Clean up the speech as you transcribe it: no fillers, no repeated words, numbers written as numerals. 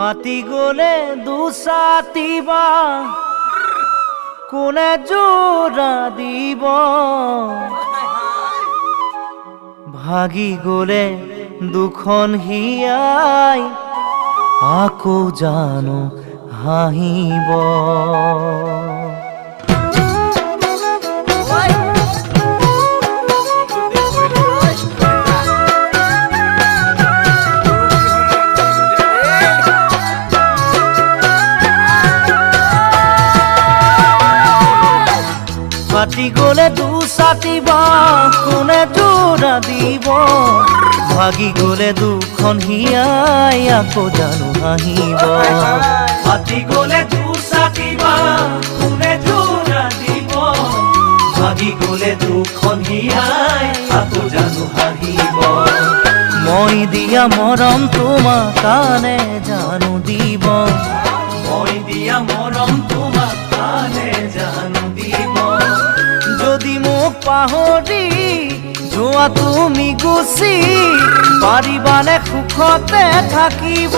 ফাটি গলে দুছাতিবা কোনে জোৰা দিব ভাগি গলে দুখন হিয়াই আকৌ জানো হাঁহিব ফাটি গলে দুছাতিবা কোনে জোৰা দিব ভাগি গলে দুখন হিয়াই আকৌ জানো হাঁহিব ফাটি গলে দুছাতিবা কোনে জোৰা দিব ভাগি গলে দুখন হিয়াই আকৌ জানো হাঁহিব মই দিয়া মৰম তোমাক কানে জানো দিব মই দিয়া মৰম তোমাক কানে জানো দিব যদি মোক পাহৰি যোৱা তুমি গুচি পাৰিবানে সুখতে থাকিব